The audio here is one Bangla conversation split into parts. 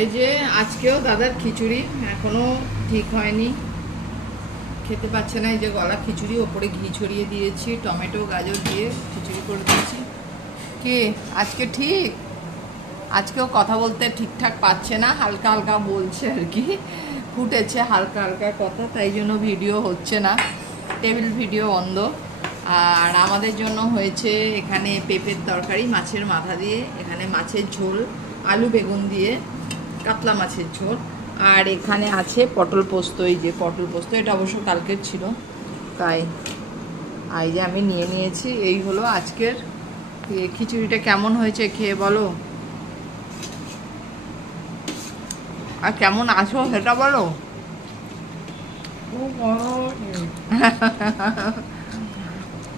এই যে আজকেও দাদার খিচুড়ি এখনো ঠিক হয়নি, খেতে পাচ্ছে না। এই যে গলা খিচুড়ি, ওপরে ঘি ছড়িয়ে দিয়েছি, টমেটো গাজর দিয়ে খিচুড়ি করে দিয়েছি। কে আজকে ঠিক, আজকেও কথা বলতে ঠিকঠাক পাচ্ছে না, হালকা হালকা বলছে আর কি, ফুটেছে হালকা হালকা কথা, তাই জন্য ভিডিও হচ্ছে না, টেবিল ভিডিও বন্ধ। আর আমাদের জন্য হয়েছে এখানে পেঁপের তরকারি মাছের মাথা দিয়ে, এখানে মাছের ঝোল আলু বেগুন দিয়ে, কাতলা মাছের ঝোল। আর এখানে আছে পটল পোস্ত, এই যে পটল পোস্ত, এটা অবশ্য কালকের ছিল, তাই এই যে আমি নিয়ে নিয়েছি। এই হলো আজকের খিচুড়িটা। কেমন হয়েছে খেয়ে বলো, আর কেমন আছো সেটা বলো।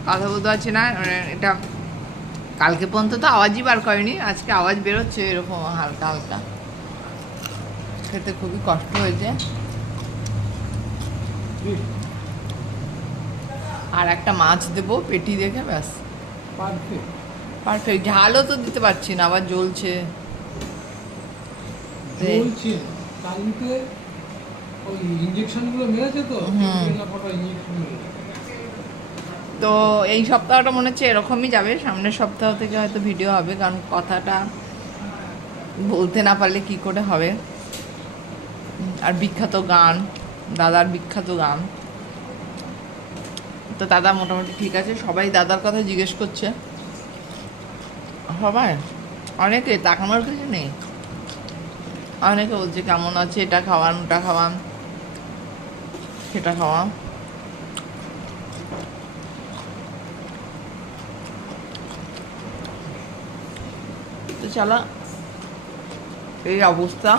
কথা বলতে পারছি না, এটা কালকে পর্যন্ত তো আওয়াজই বার করেনি, আজকে আওয়াজ বেরোচ্ছে এরকম হালকা হালকা, খেতে খুবই কষ্ট হয়েছে। আর একটা মাছ দেবো পেটি দেখে, ব্যাস পারফেক্ট। ঝালও তো দিতে পারছি না, আবার জ্বলছে। তো এই সপ্তাহটা মনে হচ্ছে এরকমই যাবে, সামনের সপ্তাহ থেকে হয়তো ভিডিও হবে, কারণ কথাটা বলতে না পারলে কি করে হবে। আর বিখ্যাত গান, দাদার বিখ্যাত গান, তো দাদা মোটামুটি ঠিক আছে। সবাই দাদার কথা জিজ্ঞেস করছে, সবাই, অনেকে, তাকানোর কিছু নেই, অনেকে বলছে কেমন আছে, এটা খাওয়ান ওটা খাওয়ান সেটা খাওয়ান। তো চলো, এই অবস্থা।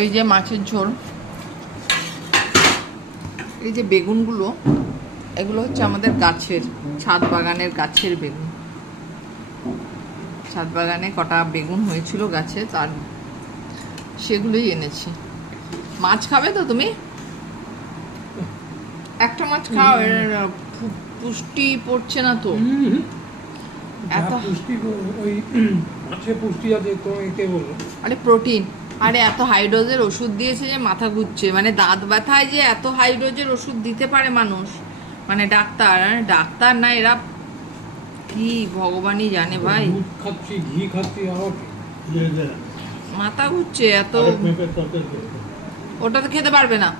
এই যে মাছের ঝোল, এই যে বেগুনগুলো, এগুলো হচ্ছে আমাদের গাছের, ছাদ বাগানের গাছের বেগুন। ছাদ বাগানে কটা বেগুন হয়েছিল গাছে, তার সেগুলোই এনেছি। মাছ খাবে তো তুমি? একটা মাছ খাও, পুষ্টি পড়ছে না তো এত পুষ্টি, ওই মাছে পুষ্টি আছে তো, এতে বললো আরে প্রোটিন। আরে এত হাই ডোজের ওষুধ দিয়েছে যে মাথা ঘুরছে, মানে দাঁত ব্যথায় যে এত হাই ডোজের ওষুধ দিতে পারে মানুষ, মানে ডাক্তার, ডাক্তার না এরা কি ভগবানই জানে ভাই। দুধ খাচ্ছি, ঘি খাচ্ছি, আবার মাথা ঘুরছে এত, ওটা তো খেতে পারবে না।